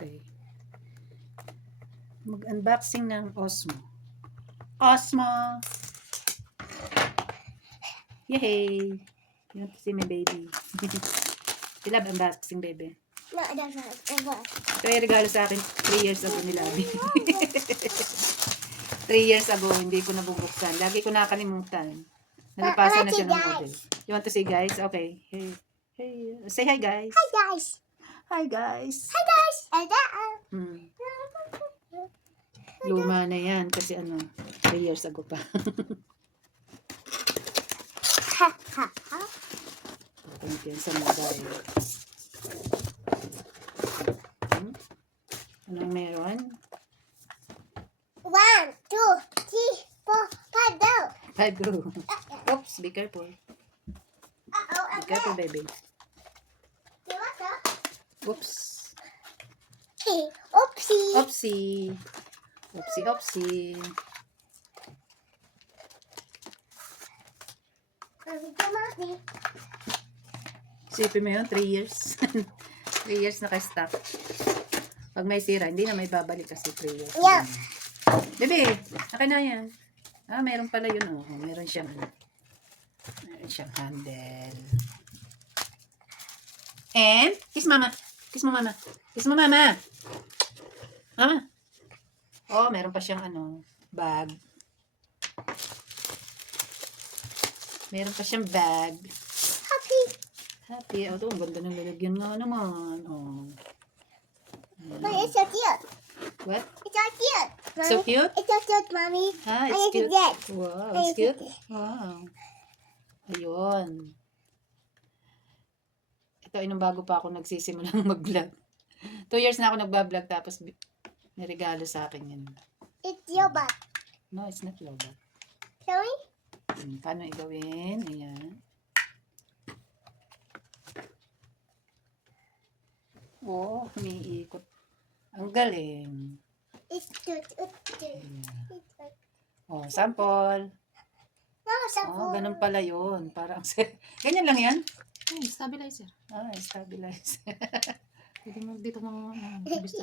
Okay. Mag-unboxing ng Osmo. Osmo! Yay! Yan si my baby. Sila unboxing, baby. No, that's not. Ito yung regalo sa akin 3 years ago ni Labi. 3 years ago, hindi ko nabubuksan. Lagi ko nakakalimutan. Nalapasan na siya ng model. You want to say guys? Okay. Hey. Hey. Say hi guys. Hi guys. Hi guys. Hi guys. Luma na yan kasi 3 years ago pa. Ha ha ha. Pagpuntiyan sa mobile. Anong meron? 1, 2, 3, 4, 5 go. 5 go. Oops, be careful. Uh-oh, Be careful, baby. You want some? Oops. Oopsie. Oopsie. Oopsie, oopsie. Mommy. Isipin mo yun, 3 years. 3 years naka-stock. Pag may sira, hindi na may babalik kasi 3 years. Yeah. Bebe, akin na yan. Meron pala yun. Meron siyang handle. And, kiss mama. Kiss mo mama. Kiss mo mama. Meron pa siyang bag. Meron pa siyang bag. Happy. Happy. Ito, ang ganda ng lalagyan nga naman. But it's so cute. What? It's so cute. Mommy. So cute? It's so cute, mommy. It's cute. Get. Wow, I it's need to cute. get. Wow. Ayun. Ito, inong bago pa ako nagsisimulang mag-vlog. 2 years na ako nagbablog tapos niregalo sa akin yun. It's your butt. No, it's not your bag. Sorry? Paano igawin? Ayan. Umiikot. Ang galing. It's good. Sample. No, sample. Ganun pala yun. Parang, ganyan lang yan? Stabilizer. Stabilize. Pwede mo dito mo gusto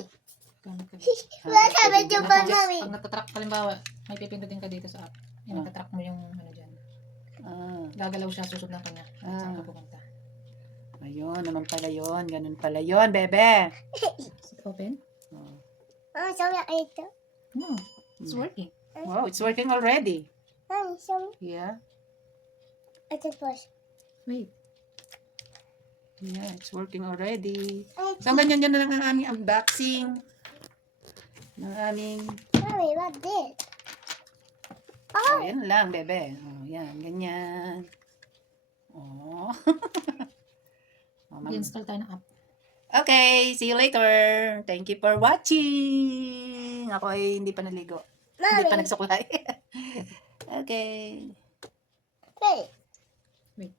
gamit ka. Wala sabi niyo pa, mommy. Pag natatrack halimbawa, may pipindutin ka dito sa app. Yung natatrack mo yung dyan. Gagalaw siya, susod lang kanya. Saan ka pupunta. Ayun, naman pala yun. Ganun pala yun, bebe. Is it open? Oh, sorry, ito. No, it's working. Wow, it's working already. Mommy, sorry. Yeah. I just push. Wait. Yeah, it's working already. So, ganyan yan na lang ang aming unboxing. Ng aming... Mommy, what this? Yan lang, bebe. Yan, ganyan. I-install tayo ng app. Okay, see you later. Thank you for watching. Ako ay hindi pa naligo. Hindi pa nagsukulay. Okay. Wait. Wait.